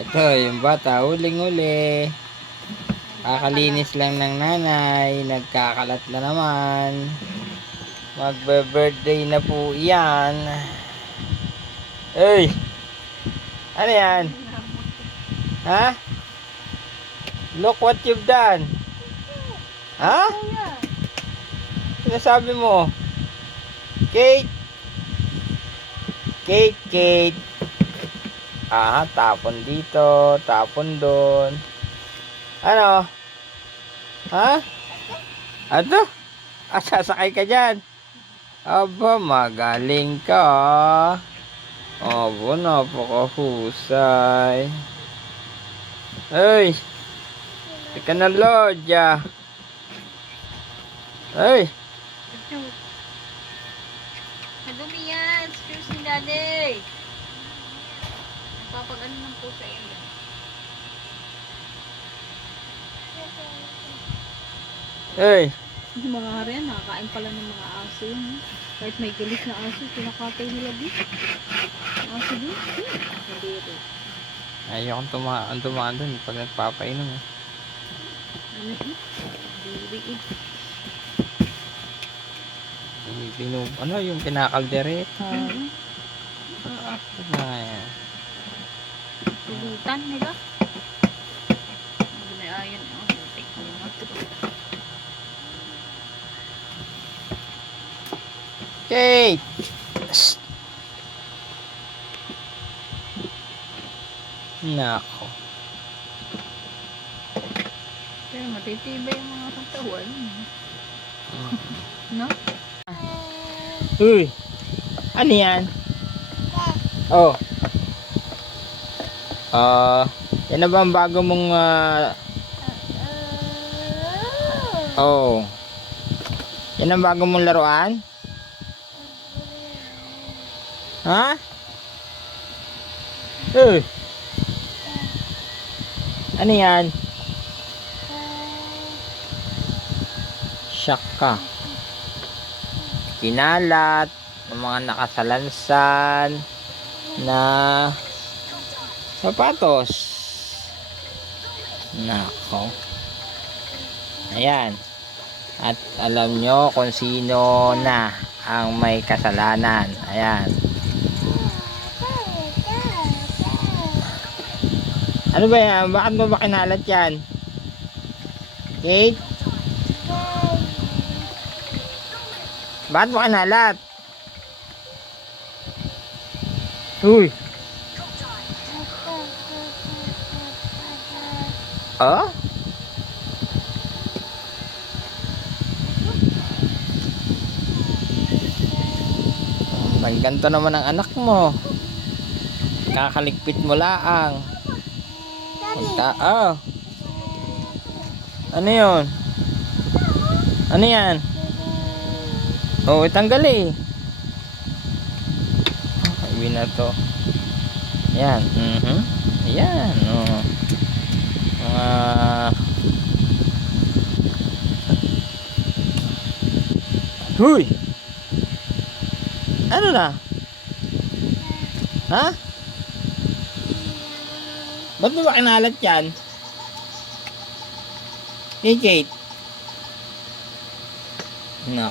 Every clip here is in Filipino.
Ito, yung bata, huling-huli. Kakalinis lang ng nanay. Nagkakalat na naman. Magbe-birthday na po yan. Hey! Ano yan? Ha? Look what you've done. Ha? Sinasabi mo? Kate? Kate. Tapon dito, tapon doon. Ano? Ha? Ato? Sasakay ka dyan? Aba, magaling ka. Aba, napakahusay. Ay! Teka na, Lodya. Ay! Madumi yan. Excuse me, daddy. Nagpapag-ano ng pusa yan. Ay! Yung mga harian, nakakain pala ng mga aso yun. Kahit may galit na aso, pinakatay nila din. Aso din? Hindi rin. Ayokong tumaan doon pag nagpapainom. Ano yun? Hindi Ano yung kinakaldereta? Ayan. Tulutan nila. Hindi na ayan. Take ko naman. Kate! Shh. Nako. Pero matitibay yung mga katawan. No? Uy! Ano yan? Oh. Yan na ba ang bago mong oh. Yan ang bago mong laruan? Ha? Uy! Ano yan? Shock ka. Kinalat ng mga nakasalansan na sapatos. Nako. Ayan. At alam nyo kung sino na ang may kasalanan. Ayan. Ano ba yan? Bakit mo ba kinalat yan? Kate? Bakit mo kinalat? Uy! Oh? Ganto naman ang anak mo. Kakaligpit mo laang. Ano yun? Ano yan? Oh, itanggal eh. Ibi na to. Yan. Yan. Oh. Huy! Ano na? Ha? Ba't mo ba kinalat yan? Hey, Kate. No.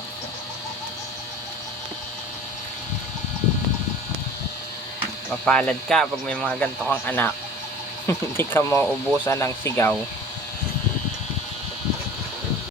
Mapalad ka pag may mga ganito kang anak. Hindi ka mauubusan ng sigaw.